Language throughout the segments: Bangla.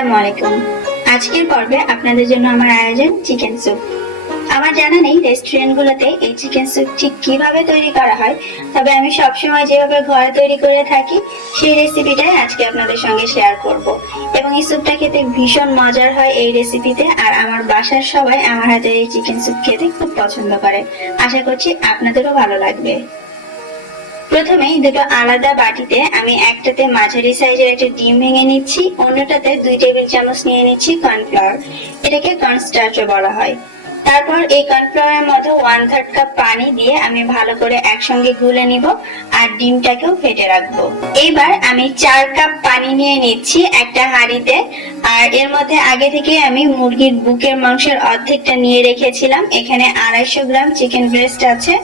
আসসালামু আলাইকুম। আজকের পর্বে আপনাদের জন্য আমার আয়োজন চিকেন স্যুপ। আমার জানা নেই রেস্টুরেন্টগুলোতে এই চিকেন স্যুপ ঠিক কিভাবে তৈরি করা হয়, তবে আমি সবসময় যেভাবে ঘরে তৈরি করে থাকি সেই রেসিপিটাই আজকে আপনাদের সঙ্গে শেয়ার করব। এবং এই স্যুপটা খেতে ভীষণ মজার হয় এই রেসিপিতে, আর আমার বাসার সবাই আমার হাতের এই চিকেন স্যুপ খেতে খুব পছন্দ করে। আশা করছি আপনাদেরও ভালো লাগবে। প্রথমেই দুটো আলাদা বাটিতে আমি একটাতে মাঝারি সাইজের একটা ডিম ভেঙে নিচ্ছি, অন্যটাতে 2 টেবিল চামচ নিয়ে নিচ্ছি কর্নফ্লাওয়ার। এটাকে কর্নস্টার্চও বলা হয়। তারপর এই কর্নফ্লাওয়ারের মধ্যে 1/3 কাপ পানি দিয়ে আমি ভালো করে একসঙ্গে গুলে নিব, আর ডিমটাকেও ফেটে রাখবো। এইবার আমি 4 কাপ পানি নিয়ে নিচ্ছি একটা হাঁড়িতে, আর এর মধ্যে আগে থেকে আমি মুরগির বুকের মাংসের অর্ধেকটা নিয়ে রেখেছিলাম। এখানে 250 গ্রাম চিকেন ব্রেস্ট আছে।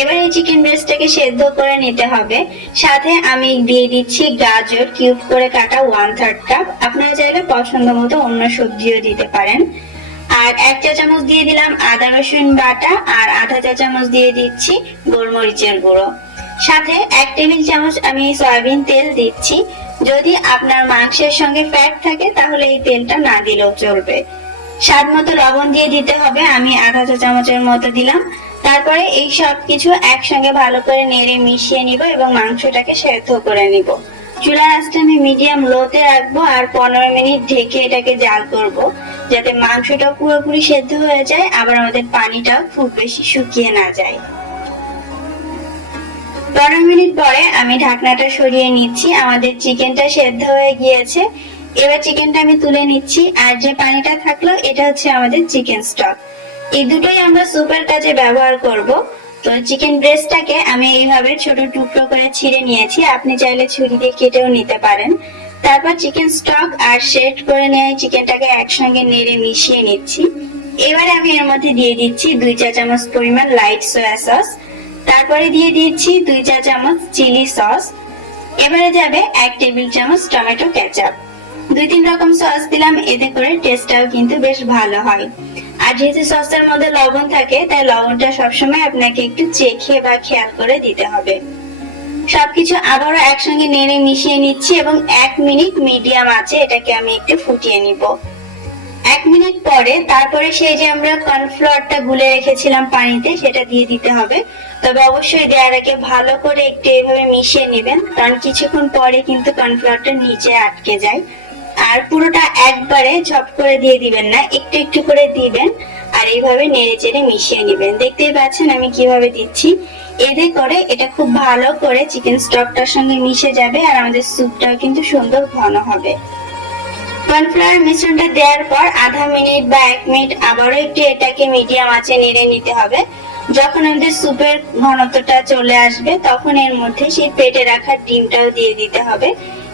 এবার এই চিকেন ব্রেস্টটাকে সেদ্ধ করে নিতে হবে। সাথে আমি দিয়ে দিচ্ছি গাজর কিউব করে কাটা 1/3 কাপ। আপনারা চাইলে পছন্দ মতো অন্য সবজিও দিতে পারেন। আর 1 চা চামচ দিয়ে দিলাম আদা রসুন বাটা, আর আধা চা চামচ দিয়ে দিচ্ছি গোলমরিচের গুঁড়ো। সাথে 1 টেবিল চামচ আমি সয়াবিন তেল দিচ্ছি। যদি আপনার মাংসের সঙ্গে ফ্যাট থাকে তাহলে এই তেলটা না দিলেও চলবে। স্বাদ মতো লবণ দিয়ে দিতে হবে, আমি আধা চা চামচের মতো দিলাম। তারপরে এই সব কিছু একসঙ্গে ভালো করে নেড়ে মিশিয়ে নিব এবং মাংসটাকে সেদ্ধ করে নিব। চুলার আঁচটা আমি মিডিয়াম লোতে রাখবো, আর 15 মিনিট ঢেকে এটাকে জাল করব, যাতে মাংসটা পুরোপুরি সেদ্ধ হয়ে যায়, আবার আমাদের পানিটা খুব বেশি শুকিয়ে না যায়। 15 মিনিট পরে আমি ঢাকনাটা সরিয়ে নিচ্ছি। আমাদের চিকেনটা সেদ্ধ হয়ে গিয়েছে। এবার চিকেনটা আমি তুলে নিচ্ছি, আর যে পানিটা থাকলো এটা হচ্ছে আমাদের চিকেন স্টক। এই দুটোই আমরা স্যুপের কাজে ব্যবহার করব। তো চিকেন ব্রেস্টটাকে আমি এইভাবে ছোট টুকরো করে ছিঁড়ে নিয়েছি, আপনি চাইলে ছুরি দিয়ে কেটেও নিতে পারেন। তারপর চিকেন স্টক আর সেট করে নেওয়া চিকেনটাকে একসঙ্গে নেড়ে মিশিয়ে নিচ্ছি। এবারে আমি এর মধ্যে দিয়ে দিচ্ছি 2 চা চামচ পরিমাণ লাইট সয়া সস। তারপরে দিয়ে দিচ্ছি 2 চা চামচ চিলি সস। এবারে যাবে 1 টেবিল চামচ টমেটো কেচাপ। 2-3 রকম সস দিলাম, এতে করে টেস্টটাও কিন্তু বেশ ভালো হয়। আর যেহেতু সসের মধ্যে লবণ থাকে, তাই লবণটা সবসময় আপনাকে একটু চেখে বা খেয়াল করে দিতে হবে। সবকিছু আবারও একসঙ্গে নেড়ে মিশিয়ে নিচ্ছি এবং 1 মিনিট মিডিয়াম আঁচে এটাকে আমি একটু ফুটিয়ে নিব। 1 মিনিট পরে তারপরে সেই যে আমরা কর্নফ্লাওয়ারটা গুলে রেখেছিলাম পানিতে, সেটা দিয়ে দিতে হবে। তবে অবশ্যই দেওয়ার আগে ভালো করে একটু এভাবে মিশিয়ে নেবেন, কারণ কিছুক্ষণ পরে কিন্তু কর্নফ্লাওয়ারটা নিচে আটকে যায়। আর পুরোটা একবারে ঝপ করে দিয়ে দিবেন না, একটু একটু করে দিবেন, আর এইভাবে নেড়ে চেড়ে মিশিয়ে নেবেন। দেখতেই পাচ্ছেন আমি কিভাবে দিচ্ছি। এতে করে এটা খুব ভালো করে চিকেন স্টকটার সঙ্গে মিশে যাবে, আর আমাদের স্যুপটাও কিন্তু সুন্দর ঘন হবে। কর্নফ্লাওয়ার মিশ্রণটা দেওয়ার পর আধা মিনিট বা 1 মিনিট আবারও একটু এটাকে মিডিয়াম আঁচে নেড়ে নিতে হবে। যখন আমাদের স্যুপের ঘনত্বটা চলে আসবে, তখন এর মধ্যে সেই পেটে রাখা ডিমটাও দিয়ে দিতে হবে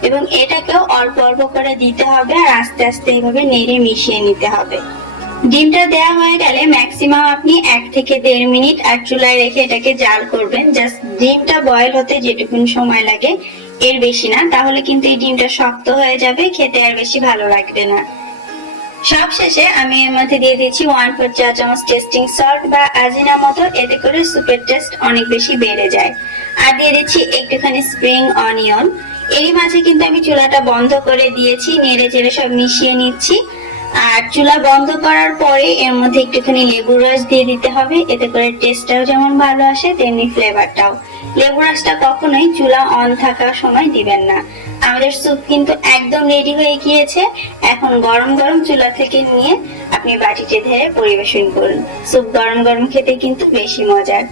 এবং এটাকেও অল্প অল্প করে দিতে হবে, আর আস্তে আস্তে এইভাবে নেড়ে মিশিয়ে নিতে হবে। ডিমটা দেওয়া হয়ে গেলে ম্যাক্সিমাম আপনি 1 থেকে 1.5 মিনিট আর চুলায় রেখে এটাকে জাল করবেন। জাস্ট ডিমটা বয়েল হতে যেটুকুন সময় লাগে, এর বেশি না, তাহলে কিন্তু এই ডিমটা শক্ত হয়ে যাবে, খেতে আর বেশি ভালো লাগবে না। সবশেষে আমি এর মধ্যে দিয়ে দিচ্ছি 1/4 চা চামচ টেস্টিং সল্ট বা আজিনামোটো, এতে করে স্যুপের টেস্ট অনেক বেশি বেড়ে যায়। আর দিয়ে দিচ্ছি একটুখানি স্প্রিং অনিয়ন। এরই মাঝে কিন্তু আমি চুলাটা বন্ধ করে দিয়েছি, নেড়ে চেড়ে সব মিশিয়ে নিচ্ছি। আর চুলা বন্ধ করার পরে এর মধ্যে একটুখানি লেবুর রস দিয়ে দিতে হবে, এতে করে টেস্টটাও যেমন ভালো আসে তেমনি ফ্লেভারটাও। লেবুর রসটা কখনোই চুলা অন থাকার সময় দিবেন না। আমাদের স্যুপ কিন্তু একদম রেডি হয়ে গিয়েছে। এখন গরম গরম চুলা থেকে নিয়ে আপনি বাটিতে ঢেলে পরিবেশন করুন। স্যুপ গরম গরম খেতে কিন্তু বেশি মজার।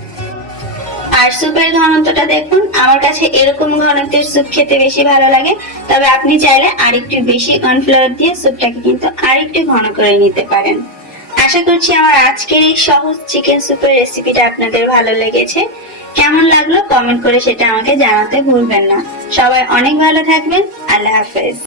আর স্যুপের ঘনত্বটা দেখুন, আমার কাছে এরকম ঘনত্বের স্যুপ খেতে বেশি ভালো লাগে, তবে আপনি চাইলে আরেকটু বেশি কর্নফ্লাওয়ার দিয়ে স্যুপটাকে কিন্তু আরেকটু ঘন করে নিতে পারেন। আশা করছি আমার আজকের এই সহজ চিকেন স্যুপের রেসিপিটা আপনাদের ভালো লেগেছে। কেমন লাগলো কমেন্ট করে সেটা আমাকে জানাতে ভুলবেন না। সবাই অনেক ভালো থাকবেন। আল্লাহ হাফেজ।